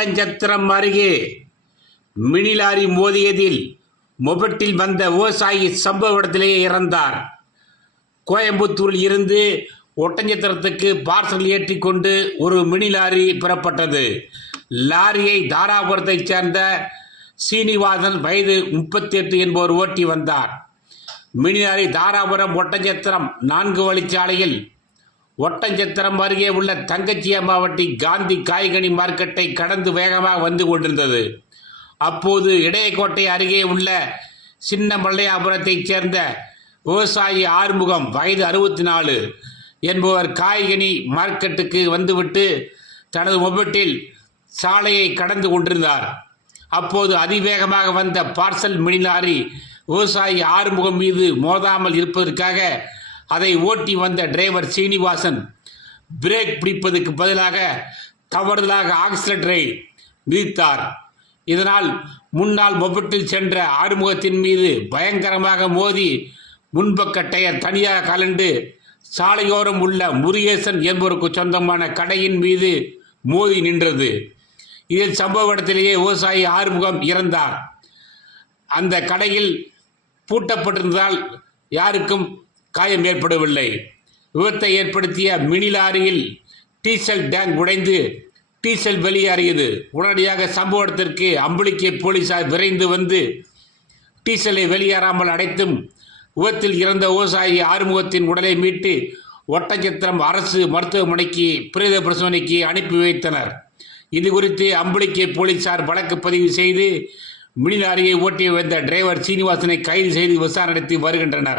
ஒட்டஞ்சத்திரம் அருகே mini lorry மோதியதில் மொபட்டில் வந்த விவசாயி சம்பவ இடத்திலேயே இறந்தார். கோயம்புத்தூரில் இருந்து ஒட்டஞ்சத்திரத்துக்கு பார்சல் ஏற்றி கொண்டு ஒரு மினி லாரி புறப்பட்டது. லாரியை தாராபுரத்தைச் சேர்ந்த சீனிவாசன் வயது முப்பத்தி எட்டு என்பவர் ஓட்டி வந்தார். மினி லாரி தாராபுரம் ஒட்டஞ்சத்திரம் நான்கு வழிச்சாலையில் ஒட்டஞ்சத்திரம் அருகே உள்ள தங்கச்சி அம்மாவட்டி காந்தி காய்கனி மார்க்கெட்டை கடந்து வேகமாக வந்து கொண்டிருந்தது. அப்போது இடையக்கோட்டை அருகே உள்ள சின்ன மல்லையாபுரத்தைச் சேர்ந்த விவசாயி ஆறுமுகம் வயது அறுபத்தி நாலு என்பவர் காய்கனி மார்க்கெட்டுக்கு வந்துவிட்டு தனது மொபைட்டில் சாலையை கடந்து கொண்டிருந்தார். அப்போது அதிவேகமாக வந்த பார்சல் மினி லாரி விவசாயி ஆறுமுகம் மீது மோதாமல் இருப்பதற்காக அதை ஓட்டி வந்த டிரைவர் சீனிவாசன் பிரேக் பிடிப்பதற்கு பதிலாக தவறுதலாக ஆக்சிலேட்டரை மிதித்தார். இதனால் முன்னால் மொபட்டில் சென்ற ஆறுமுகத்தின் மீது பயங்கரமாக மோதி முன்பக்க டயர் தனியாக கலண்டு சாலையோரம் உள்ள முருகேசன் என்பவருக்கு சொந்தமான கடையின் மீது மோதி நின்றது. இதில் சம்பவ இடத்திலேயே விவசாயி ஆறுமுகம் இறந்தார். அந்த கடையில் பூட்டப்பட்டிருந்ததால் யாருக்கும் காயம் ஏற்படவில்லை. விபத்தை ஏற்படுத்திய மினி லாரியில் டீசல் டேங்க் உடைந்து டீசல் வெளியேறியது. உடனடியாக சம்பவ இடத்திற்கு அம்புலிக்கை போலீசார் விரைந்து வந்து டீசலை வெளியேறாமல் அடைத்தும் விபத்தில் இறந்த விவசாயி ஆறுமுகத்தின் உடலை மீட்டு ஒட்டச்சத்திரம் அரசு மருத்துவமனைக்கு பிரேத பரிசோதனைக்கு அனுப்பி வைத்தனர். இது குறித்து அம்புலிக்கை போலீசார் வழக்கு பதிவு செய்து மினி லாரியை ஓட்டி வந்த டிரைவர் சீனிவாசனை கைது செய்து விசாரணை நடத்தி வருகின்றனர்.